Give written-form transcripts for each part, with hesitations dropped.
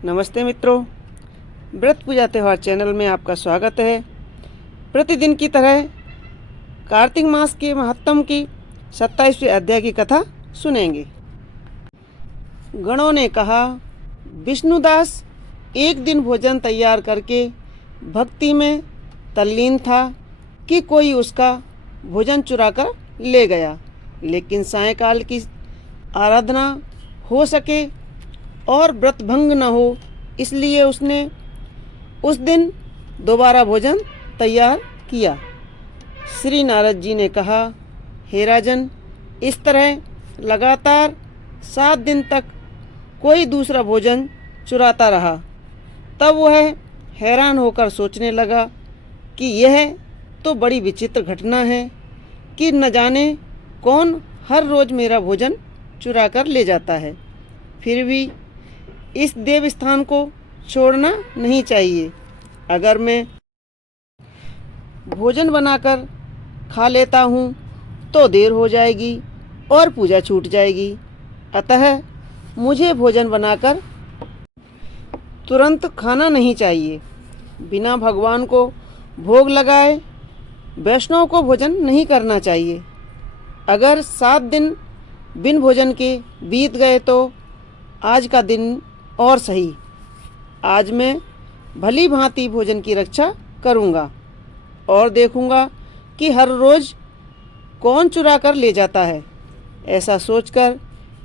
नमस्ते मित्रों, व्रत पूजा त्यौहार चैनल में आपका स्वागत है। प्रतिदिन की तरह कार्तिक मास के महत्तम की 27वें अध्याय की कथा सुनेंगे। गणों ने कहा, विष्णुदास एक दिन भोजन तैयार करके भक्ति में तल्लीन था कि कोई उसका भोजन चुरा कर ले गया, लेकिन सायंकाल की आराधना हो सके और व्रत भंग न हो, इसलिए उसने उस दिन दोबारा भोजन तैयार किया। श्री नारद जी ने कहा, हे राजन, इस तरह लगातार 7 दिन तक कोई दूसरा भोजन चुराता रहा। तब वह हैरान होकर सोचने लगा कि यह तो बड़ी विचित्र घटना है कि न जाने कौन हर रोज़ मेरा भोजन चुरा कर ले जाता है। फिर भी इस देव स्थान को छोड़ना नहीं चाहिए। अगर मैं भोजन बनाकर खा लेता हूँ तो देर हो जाएगी और पूजा छूट जाएगी। अतः मुझे भोजन बनाकर तुरंत खाना नहीं चाहिए। बिना भगवान को भोग लगाए वैष्णव को भोजन नहीं करना चाहिए। अगर 7 दिन बिन भोजन के बीत गए तो आज का दिन और सही। आज मैं भली भांति भोजन की रक्षा करूँगा और देखूँगा कि हर रोज़ कौन चुरा कर ले जाता है। ऐसा सोचकर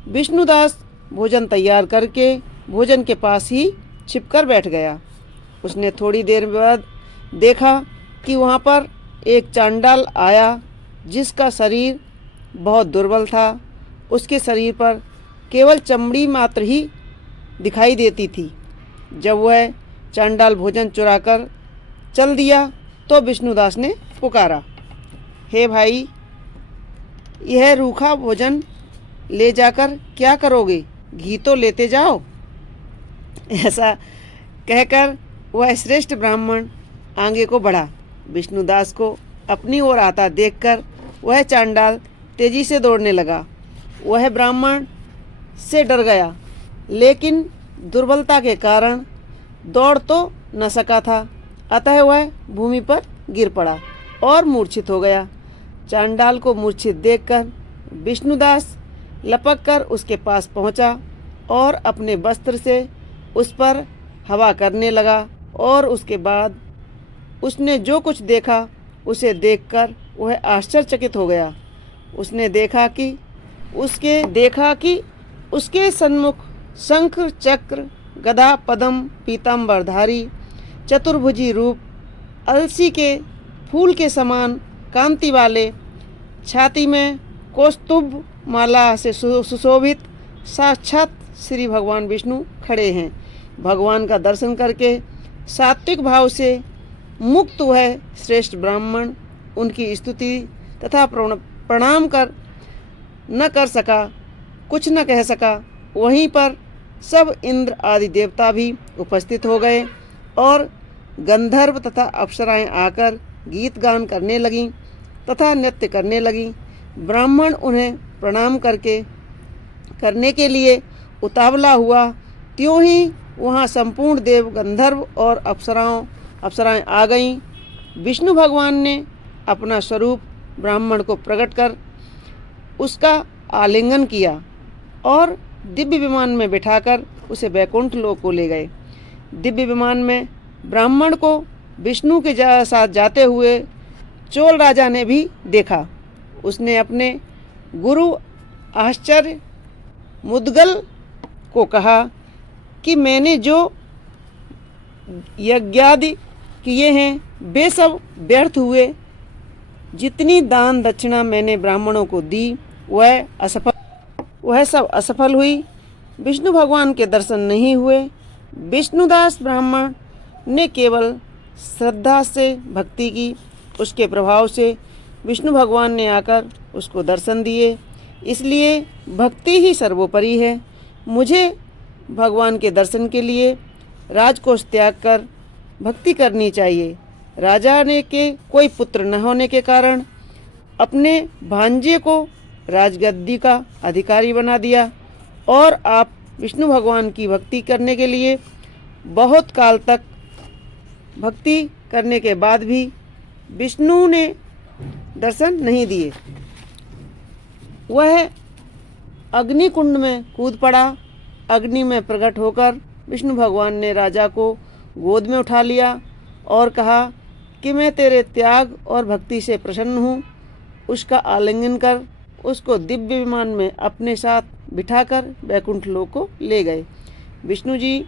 विष्णुदास भोजन तैयार करके भोजन के पास ही छिपकर बैठ गया। उसने थोड़ी देर बाद देखा कि वहाँ पर एक चांडाल आया, जिसका शरीर बहुत दुर्बल था। उसके शरीर पर केवल चमड़ी मात्र ही दिखाई देती थी। जब वह चांडाल भोजन चुराकर चल दिया तो विष्णुदास ने पुकारा, हे भाई, यह रूखा भोजन ले जाकर क्या करोगे? घी तो लेते जाओ। ऐसा कहकर वह श्रेष्ठ ब्राह्मण आगे को बढ़ा। विष्णुदास को अपनी ओर आता देखकर वह चांडाल तेजी से दौड़ने लगा। वह ब्राह्मण से डर गया, लेकिन दुर्बलता के कारण दौड़ तो न सका था। अतः वह भूमि पर गिर पड़ा और मूर्छित हो गया। चांडाल को मूर्छित देखकर विष्णुदास लपककर उसके पास पहुंचा और अपने वस्त्र से उस पर हवा करने लगा। और उसके बाद उसने जो कुछ देखा उसे देखकर वह आश्चर्यचकित हो गया। उसने देखा कि उसके सन्मुख शंख चक्र गदा पद्म पीताम्बरधारी चतुर्भुजी रूप, अलसी के फूल के समान कांति वाले, छाती में कौस्तुभ माला से सुशोभित साक्षात श्री भगवान विष्णु खड़े हैं। भगवान का दर्शन करके सात्विक भाव से मुक्त वह श्रेष्ठ ब्राह्मण उनकी स्तुति तथा प्रणाम न कर सका, कुछ न कह सका। वहीं पर सब इंद्र आदि देवता भी उपस्थित हो गए और गंधर्व तथा अप्सराएं आकर गीत गान करने लगीं तथा नृत्य करने लगीं। ब्राह्मण उन्हें प्रणाम करने के लिए उतावला हुआ। त्यों ही वहाँ संपूर्ण देव, गंधर्व और अप्सराएं आ गईं। विष्णु भगवान ने अपना स्वरूप ब्राह्मण को प्रकट कर उसका आलिंगन किया और दिव्य विमान में बिठाकर उसे वैकुंठ लोक को ले गए। दिव्य विमान में ब्राह्मण को विष्णु के साथ जाते हुए चोल राजा ने भी देखा। उसने अपने गुरु आश्चर्य मुद्गल को कहा कि मैंने जो यज्ञादि किए हैं वे सब व्यर्थ हुए। जितनी दान दक्षिणा मैंने ब्राह्मणों को दी वह सब असफल हुई। विष्णु भगवान के दर्शन नहीं हुए। विष्णुदास ब्राह्मण ने केवल श्रद्धा से भक्ति की। उसके प्रभाव से विष्णु भगवान ने आकर उसको दर्शन दिए। इसलिए भक्ति ही सर्वोपरि है। मुझे भगवान के दर्शन के लिए राजकोष त्याग कर भक्ति करनी चाहिए। राजा ने के कोई पुत्र न होने के कारण अपने भांजे को राजगद्दी का अधिकारी बना दिया और आप विष्णु भगवान की भक्ति करने के लिए बहुत काल तक भक्ति करने के बाद भी विष्णु ने दर्शन नहीं दिए। वह अग्नि कुंड में कूद पड़ा। अग्नि में प्रकट होकर विष्णु भगवान ने राजा को गोद में उठा लिया और कहा कि मैं तेरे त्याग और भक्ति से प्रसन्न हूँ। उसका आलिंगन कर उसको दिव्य विमान में अपने साथ बिठाकर वैकुंठ लोक को ले गए। विष्णु जी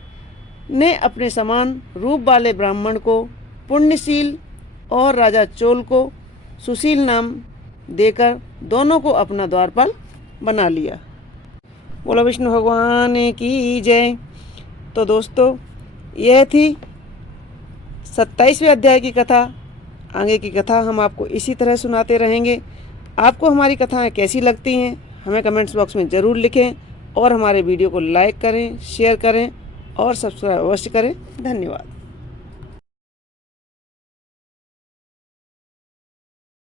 ने अपने समान रूप वाले ब्राह्मण को पुण्यशील और राजा चोल को सुशील नाम देकर दोनों को अपना द्वारपाल बना लिया। बोलो विष्णु भगवान की जय। तो दोस्तों, यह थी 27वें अध्याय की कथा। आगे की कथा हम आपको इसी तरह सुनाते रहेंगे। आपको हमारी कथाएं कैसी लगती हैं हमें कमेंट्स बॉक्स में ज़रूर लिखें और हमारे वीडियो को लाइक करें, शेयर करें और सब्सक्राइब अवश्य करें। धन्यवाद।